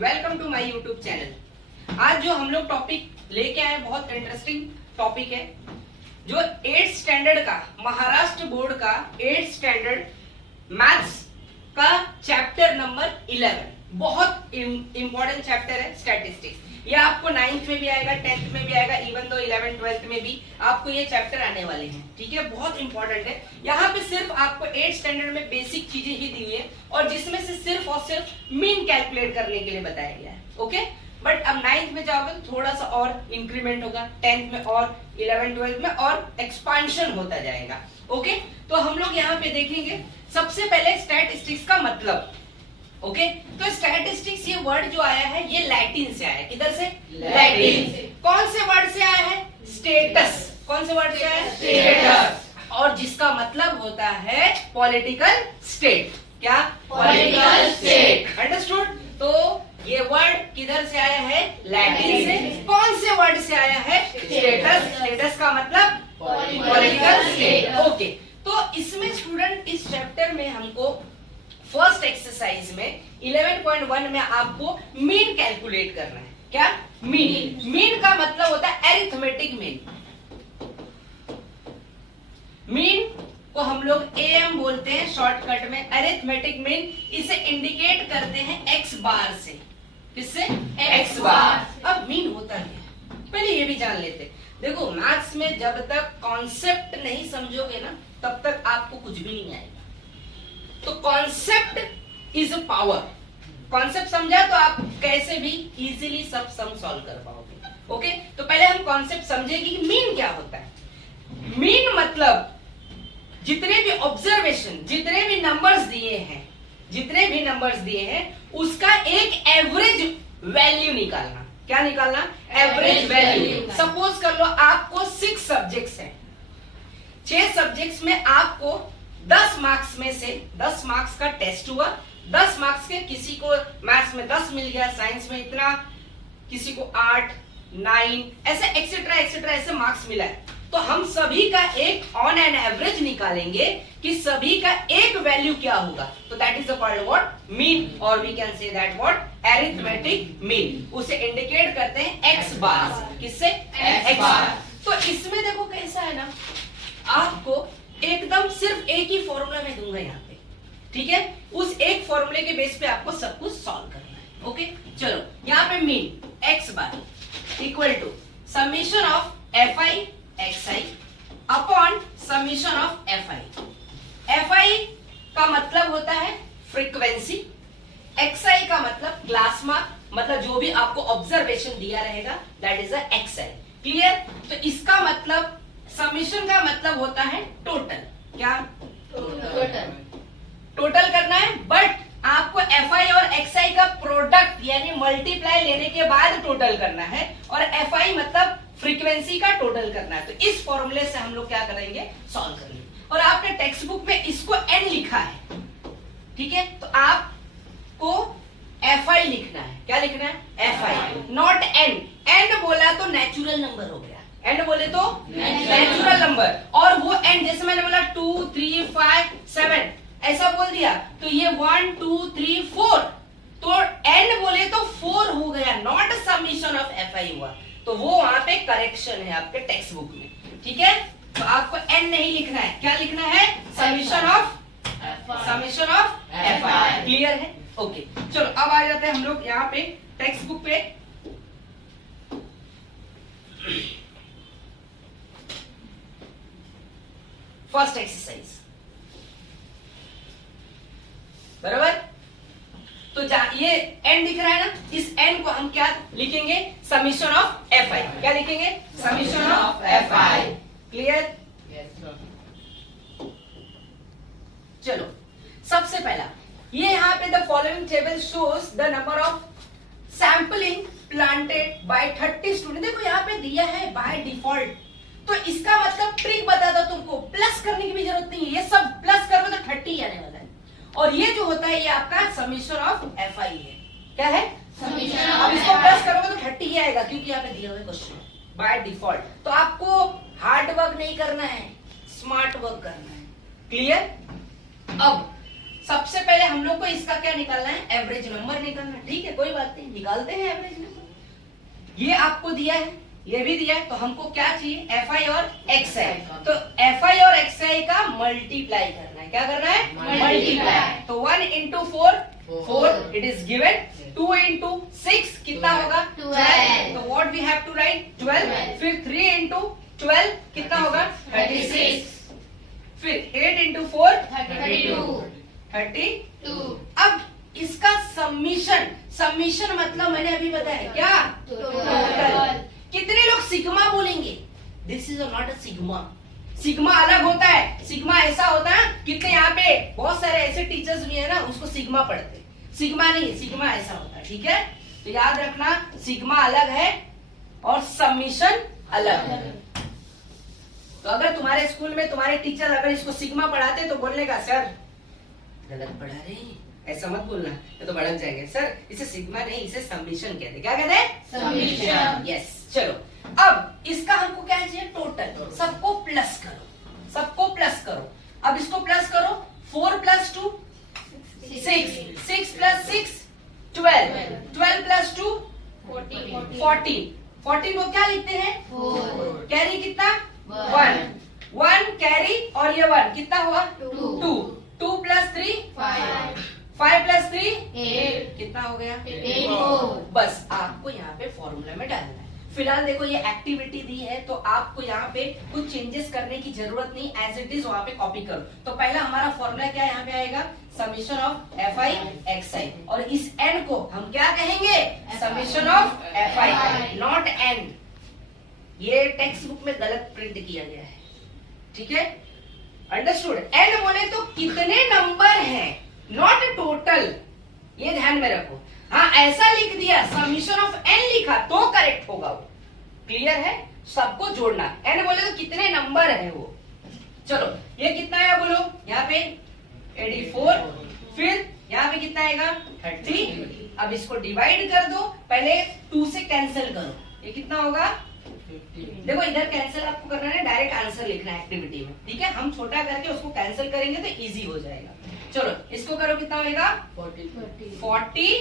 Welcome to my YouTube channel. आज जो हम लोग टॉपिक लेके आए बहुत इंटरेस्टिंग टॉपिक है, जो 8th स्टैंडर्ड का महाराष्ट्र बोर्ड का 8th स्टैंडर्ड मैथ्स का चैप्टर नंबर 11 बहुत इंपॉर्टेंट चैप्टर है स्टैटिस्टिक्स। ये आपको 9th में भी आएगा, 10th में भी आएगा, इवन तो 11th 12th में भी आपको ये चैप्टर आने वाले हैं। ठीक है, बहुत इंपॉर्टेंट है। यहाँ पे सिर्फ आपको 8th स्टैंडर्ड में बेसिक चीजें ही दी है और जिसमें से सिर्फ और सिर्फ मीन कैलकुलेट करने के लिए बताया गया है। ओके, बट अब 9th में जाओगे तो थोड़ा सा और इंक्रीमेंट होगा, 10th में और 11th 12th में और एक्सपांशन होता जाएगा। ओके, तो हम लोग यहाँ पे देखेंगे सबसे पहले स्टैटिस्टिक्स का मतलब। ओके, तो स्टैटिस्टिक्स ये वर्ड जो आया है ये लैटिन से आया है। किधर से? लैटिन से। कौन से वर्ड से आया है? स्टेटस। कौन से वर्ड से आया है? स्टेटस। और जिसका मतलब होता है पॉलिटिकल स्टेट। क्या? Political state. अंडरस्टूड? तो ये वर्ड किधर से आया है? लैटिन से। कौन से वर्ड से आया है? स्टेटस। स्टेटस का मतलब पॉलिटिकल स्टेट। ओके, तो इसमें स्टूडेंट इस चैप्टर में हमको फर्स्ट एक्सरसाइज में 11.1 में आपको मीन कैलकुलेट करना है। क्या? मीन। मीन का मतलब होता है एरिथमेटिक मीन। मीन को हम लोग एएम बोलते हैं शॉर्टकट में, अरिथमेटिक मीन। इसे इंडिकेट करते हैं एक्स बार से। किससे? एक्स बार। अब मीन होता क्या है पहले ये भी जान लेते। देखो, मैथ्स में जब तक कॉन्सेप्ट नहीं समझोगे ना तब तक आपको कुछ भी नहीं आएगा। तो concept is a power. Concept समझा तो आप कैसे भी इजीली सब सम सॉल्व कर पाओगे। ओके, तो पहले हम कॉन्सेप्ट समझेंगे कि मीन क्या होता है। मीन मतलब जितने भी ऑब्जर्वेशन, जितने भी नंबर्स दिए हैं उसका एक एवरेज वैल्यू निकालना। क्या निकालना? Average value. सपोज कर लो आपको 6 सब्जेक्ट्स हैं, 6 सब्जेक्ट्स में आपको 10 मार्क्स में से 10 मार्क्स का टेस्ट हुआ। 10 मार्क्स के किसी को मैथ्स में 10 मिल गया, साइंस में इतना, किसी को 8, 9 ऐसे एक्सेट्रा एक्सेट्रा ऐसे मार्क्स मिला है। तो हम सभी का एक ऑन एन एवरेज निकालेंगे कि सभी का एक वैल्यू क्या होगा। तो that is called what? Mean, और we can say that what? Arithmetic mean. उसे इंडिकेट करते हैं एक्स बार। किससे? X bar. तो इसमें देखो कैसा है ना, आपको एकदम सिर्फ एक ही फॉर्मूला में दूंगा यहाँ पे। ठीक है, उस एक फॉर्मूले के बेस पे आपको सब कुछ सॉल्व करना है। ओके, चलो यहाँ पे mean x bar equal to summation of f i x i upon summation of f i. F i का मतलब होता है फ्रीक्वेंसी, एक्स आई का मतलब क्लास मार्क, मतलब जो भी आपको ऑब्जर्वेशन दिया रहेगा that is x I. Clear? तो इसका मतलब समीशन का मतलब होता है टोटल। क्या? टोटल करना है, बट आपको एफ आई और एक्स आई का प्रोडक्ट यानी मल्टीप्लाई लेने के बाद टोटल करना है, और एफ आई मतलब फ्रीक्वेंसी का टोटल करना है। तो इस फॉर्मूले से हम लोग क्या करेंगे? सॉल्व करेंगे। और आपने टेक्स्ट बुक में इसको एन लिखा है, ठीक है, तो आपको एफ आई लिखना है। क्या लिखना है? F i, not n. N बोला तो नेचुरल नंबर हो गया, एंड बोले तो नेचुरल नंबर। और वो एंड जैसे मैंने बोला 2, 3, 5, 7 ऐसा बोल दिया तो ये 1, 2, 3, 4, तो एंड बोले तो 4 हो गया, नॉट समीशन ऑफ एफ आई हुआ। तो वो वहां पे करेक्शन है आपके टेक्स्ट बुक में। ठीक है, तो आपको एन नहीं लिखना है, क्या लिखना है? Summation of f I. Clear है? ओके, चलो अब आ जाते हैं हम लोग यहाँ पे टेक्स्ट बुक पे। फर्स्ट एक्सरसाइज बराबर। तो ये एन दिख रहा है ना, इस एन को हम क्या लिखेंगे? समीशन ऑफ एफ आई। क्या लिखेंगे? Summation of f I. Clear? चलो सबसे पहला ये यहाँ पे the following table shows the number of sampling planted by 30 student. देखो यहाँ पे दिया है बाय डिफॉल्ट, तो इसका मतलब ट्रिक बताता तुमको, प्लस करने की भी जरूरत नहीं है। ये सब प्लस करोगे तो 30 आने वाला है। और ये जो होता है ये आपका समीशन ऑफ एफ आई है। क्या है? समीशन। अब इसको प्लस करोगे तो 30 ही आएगा क्योंकि यहाँ पे दिया हुआ क्वेश्चन बाय डिफॉल्ट। तो आपको हार्ड वर्क नहीं करना है, स्मार्ट वर्क करना है। क्लियर? अब सबसे पहले हम लोग को इसका क्या निकालना है, एवरेज नंबर निकालना है। ठीक है, कोई बात नहीं, निकालते हैं एवरेज नंबर। ये आपको दिया है, ये भी दिया है, तो हमको क्या चाहिए, FI और XI। तो FI और XI का मल्टीप्लाई करना है। क्या करना है, मल्टीप्लाई। तो 1 into 4 4 it is given, 2 into 6 कितना होगा, 12। तो what we have to write, 12। फिर 3 into 12 कितना होगा, 36। फिर 8 into 4 32। अब इसका समीशन मतलब मैंने अभी बताया क्या, टोटल। कितने लोग सिग्मा बोलेंगे, this is not a sigma. Sigma अलग होता है, सिग्मा ऐसा होता है, कितने यहाँ पे बहुत सारे ऐसे टीचर्स भी है ना, उसको सिग्मा पढ़ते हैं। सिग्मा नहीं, सिग्मा ऐसा होता है। ठीक है, तो याद रखना, सिग्मा अलग है और समीशन अलग है। तो अगर तुम्हारे स्कूल में तुम्हारे टीचर अगर इसको सिग्मा पढ़ाते तो बोलने का, सर गलत पढ़ा रहे हैं, ऐसा मत बोलना, ये तो भड़क जाएंगे। सर इसे सिग्मा नहीं, इसे समीशन कहते हैं। क्या कहते हैं, समीशन। यस, चलो अब इसका हमको क्या चाहिए, टोटल। सबको प्लस करो, सबको प्लस करो। अब इसको प्लस करो, 4 + 2 6, 6 + 6 12, 12 + 2 14, 14 को क्या लिखते हैं, 4। कैरी कितना, 1 कैरी, और ये 1 कितना हुआ, 2 2 + 3 5 5 + 3 8 कितना हो गया, 8। बस आपको यहाँ पे फॉर्मूला में डालना है। फिलहाल देखो ये एक्टिविटी दी है, तो आपको यहाँ पे कुछ चेंजेस करने की जरूरत नहीं, एज इट इज वहाँ पे कॉपी करो। तो पहला हमारा फॉर्मूला क्या यहाँ पे आएगा, समीशन ऑफ FI XI, और इस n को हम क्या कहेंगे, summation of FI, not n। ये टेक्स्ट बुक में गलत प्रिंट किया गया है। ठीक है, अंडरस्टूड। n बोले तो कितने नंबर हैं, नॉट टोटल, ये ध्यान में रखो। हाँ ऐसा लिख दिया, समीशन ऑफ n लिखा तो करेक्ट होगा वो। क्लियर है, सबको जोड़ना। n बोले तो कितने नंबर है वो। चलो ये कितना है बोलो, यहाँ पे 84, फिर यहाँ पे कितना आएगा 30। अब इसको डिवाइड कर दो, पहले 2 से कैंसिल करो, ये कितना होगा, देखो इधर कैंसिल आपको करना है, डायरेक्ट आंसर लिखना है एक्टिविटी में। ठीक है, हम छोटा करके उसको कैंसिल करेंगे तो इजी हो जाएगा। चलो इसको करो, कितना होगा 42।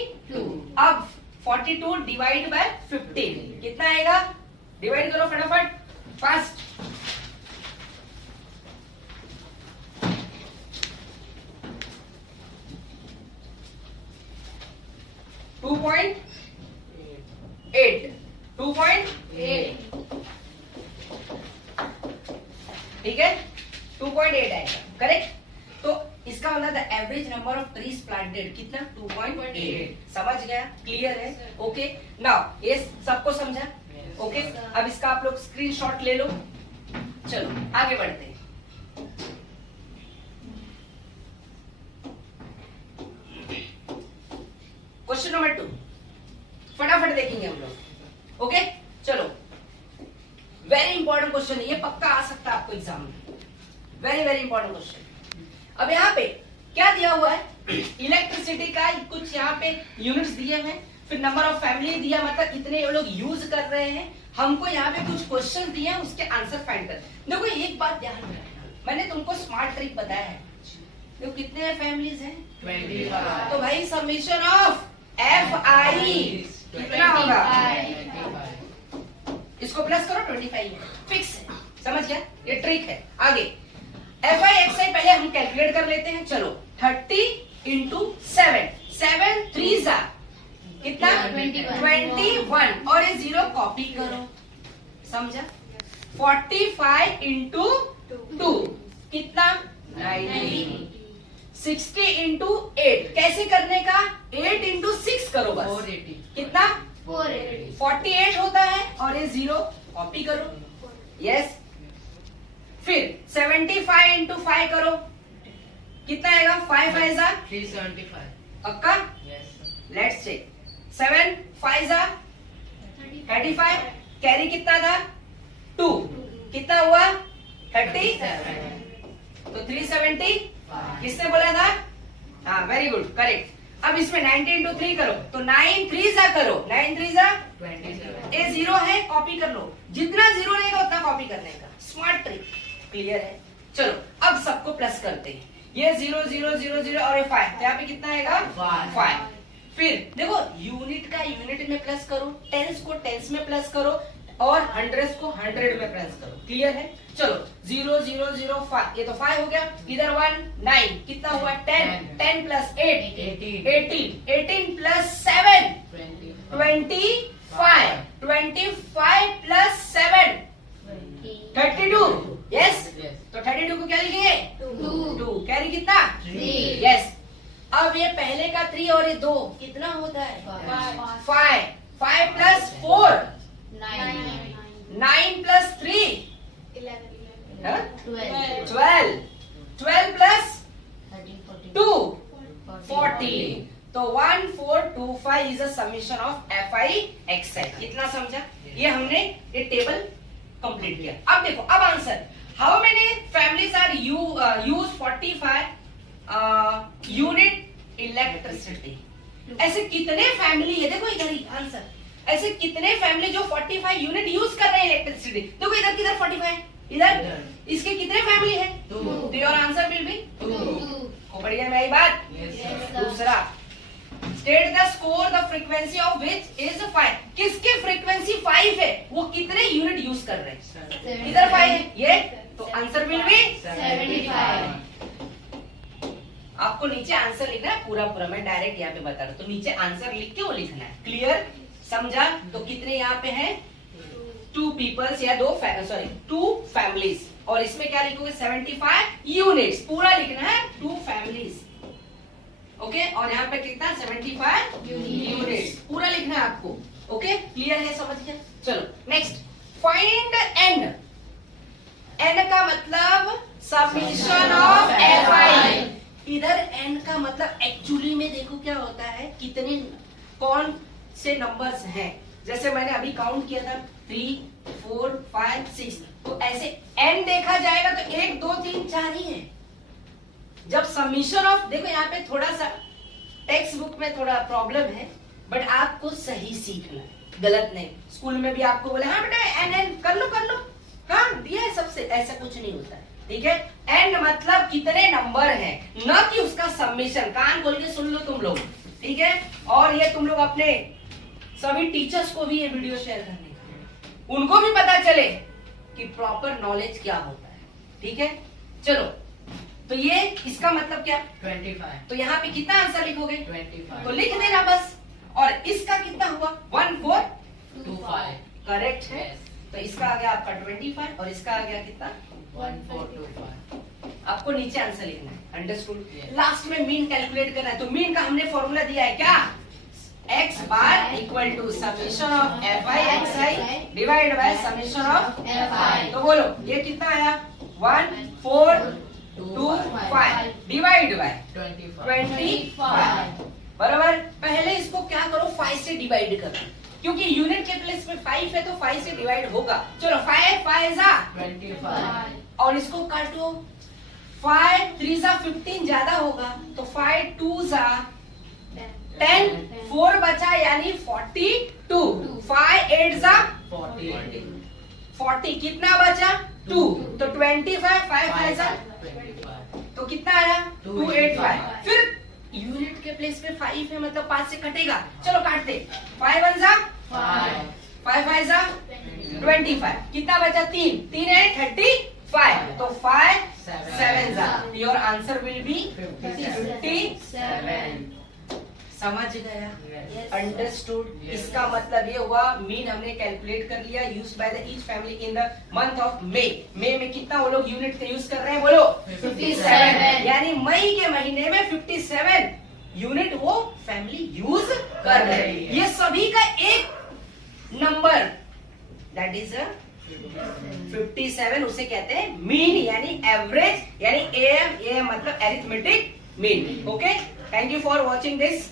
अब 42 डिवाइड बाय 15 कितना आएगा, डिवाइड करो फटाफट, फास्ट। 2.8 ठीक है, 2.8 आएगा करेक्ट। तो इसका मतलब the average number of trees planted कितना, 2.8। समझ गया, क्लियर है, ओके। नाउ ये सबको समझा, ओके। अब इसका आप लोग स्क्रीनशॉट ले लो। चलो आगे बढ़ते हैं। क्वेश्चन नंबर 2 फटाफट देखेंगे हम लोग, ओके। चलो वेरी इंपॉर्टेंट क्वेश्चन है, ये पक्का आ सकता है आपको एग्जाम में, वेरी वेरी इंपॉर्टेंट क्वेश्चन। अब यहाँ पे क्या दिया हुआ है, इलेक्ट्रिसिटी का कुछ यहाँ पे यूनिट्स दिए हैं, फिर नंबर ऑफ फैमिली दिया, मतलब कितने ये लोग यूज कर रहे हैं। हमको यहाँ पे कुछ क्वेश्चन दिए हैं, उसके आंसर फाइंड कर। देखो एक बात ध्यान में रखना, मैंने तुमको स्मार्ट ट्रिक बताया है। देखो कितने फैमिलीज हैं, 25। तो भाई समीशन ऑफ FI कितना होगा, इसको प्लस करो, 25 फिक्स है। समझ गया, ये ट्रिक है। आगे FI XI पहले हम कैलकुलेट कर लेते हैं। चलो 30 into 7, 7 3 जा कितना, 21, और ये 0 कॉपी करो, समझा। 45 into 2 कितना, 90। 60 into 8 कैसे करने का, 8 into 6 करो बस, 480 कितना, 480। 48 होता है, और ये 0 कॉपी करो, यस। फिर 75 into 5 करो, कितना आएगा, 5 5 जा 375 पक्का, लेट्स चेक। 7 5 जा 35, कैरी कितना था, 2 कितना हुआ, 30। तो 370 किसने बोला था, हाँ वेरी गुड करेक्ट। अब इसमें 90 into 3 करो, तो 9 3 जा करो, 9 3 जा 27। ये 0 है, कॉपी कर लो, जितना 0 रहेगा उतना कॉपी करने का, स्मार्ट ट्रिक। क्लियर है, चलो अब सबको प्लस करते हैं। ये 0 0 0 0 और ये 5, तो यहाँ पे कितना आएगा 5। फिर देखो यूनिट का यूनिट में प्लस करो, टेंस को टेंस में प्लस करो और हंड्रेड को 100 में प्लस करो। क्लियर है? चलो 0 0 0 5, ये तो 5 हो गया, इधर 1 9, कितना हुआ 10, 10 प्लस 8 18, 18 प्लस 7 25, 25 प्लस 7 32। यस, तो 32 को क्या लिखेंगे 2, कैरी कितना 3। यस, अब ये पहले का 3 और ये 2 कितना होता है 5, 5 प्लस 4 9 प्लस 3 12, 12 प्लस 2 14। तो 1425 is a summation of fi इतना समझा? ये हमने ये टेबल कंप्लीट किया। अब देखो, अब answer, how many families are use 45 unit electricity? ऐसे कितने फैमिली है, देखो इधर ही आंसर, ऐसे कितने फैमिली जो 45 यूनिट यूज कर रहे हैं इलेक्ट्रिसिटी? देखो इधर किधर 45, इधर इसके कितने फैमिली है 2, तो योर आंसर विल बी 2। बढ़िया मेरी बात? दूसरा, state the score the frequency of which is 5। किसके फ्रीक्वेंसी 5 है, वो कितने यूनिट यूज कर रहे हैं? इधर 5 है ये, तो आंसर विल बी 75। आपको नीचे आंसर लिखना है पूरा पूरा, मैं डायरेक्ट यहाँ पे बता रहा हूँ, तो नीचे आंसर लिख के वो लिखना है। क्लियर? समझा? तो कितने यहाँ पे हैं 2 पीपल्स या 2 फैमिलीज, और इसमें क्या लिखोगे 75 यूनिट्स, पूरा लिखना है 2 फैमिलीज। ओके, और यहाँ पे कितना 75 यूनिट्स, पूरा लिखना है आपको। ओके, क्लियर है? समझ गया? चलो नेक्स्ट, फाइंड n। n का मतलब समीशन ऑफ fi। इधर n का मतलब एक्चुअली में देखो क्या होता है, कितने कौन से नंबर्स हैं। जैसे मैंने अभी काउंट किया था 3 4 5 6, तो ऐसे n देखा जाएगा तो 1 2 3 4 ही है। जब समीशन ऑफ, देखो यहाँ पे थोड़ा सा टेक्स्ट बुक में थोड़ा प्रॉब्लम है, बट आपको सही सीखना है, गलत नहीं। स्कूल में भी आपको बोले हाँ बेटा n कर लो, हाँ दिया है सबसे, ऐसा कुछ नहीं होता है। ठीक है, n मतलब कितने नंबर हैं, न कि उसका समीशन। कान खोल के सुन लो तुम लोग, ठीक है? और ये तुम लोग अपने सभी टीचर्स को भी ये वीडियो शेयर करने का, उनको भी पता चले कि प्रॉपर नॉलेज क्या होता है। ठीक है, चलो, तो ये इसका मतलब क्या 25। तो यहाँ पे कितना आंसर लिखोगे 25। तो लिख देना बस। और इसका कितना हुआ 1425, करेक्ट है? तो इसका आ गया आपका 25 और इसका आ गया कितना 1425। आपको नीचे आंसर लिखना है, अंडरस्टूड? लास्ट में मीन कैलकुलेट करना है, तो मीन का हमने फॉर्मूला दिया है क्या, x bar equal to summation of fi xi divide by summation of fi। तो बोलो ये कितना आया 1425 डिवाइड बाय 25। बराबर? पहले इसको क्या करो 5 से डिवाइड करो, क्योंकि यूनिट के प्लेस में 5 है तो 5 से डिवाइड होगा। चलो 5 5 जा 25 और इसको काटो, 5 3 जा 15 ज्यादा होगा, तो 5 2 जा 10, 4 बचा यानी 42, 5 8 जा 40, कितना बचा 2, तो 25, 5 5 जा, तो कितना आया 285। फिर यूनिट के प्लेस पे 5 है मतलब 5 से कटेगा, चलो काटते, 5 1 जा 5 5 जा 25, कितना बचा 3 3 है 35, तो 5 7 जा, योर आंसर विल बी 57। समझ गया? अंडरस्टूड? इसका मतलब ये हुआ मीन हमने कैलकुलेट कर लिया, used by the each family in the month of May में कितना वो लोग यूनिट का यूज कर रहे हैं, बोलो 57, यानी मई के महीने में 57 यूनिट वो फैमिली यूज कर रहे हैं। ये सभी का एक नंबर दैट इज 57, उसे कहते हैं मीन यानी एवरेज, यानी एम मतलब arithmetic mean. Okay, thank you for watching this.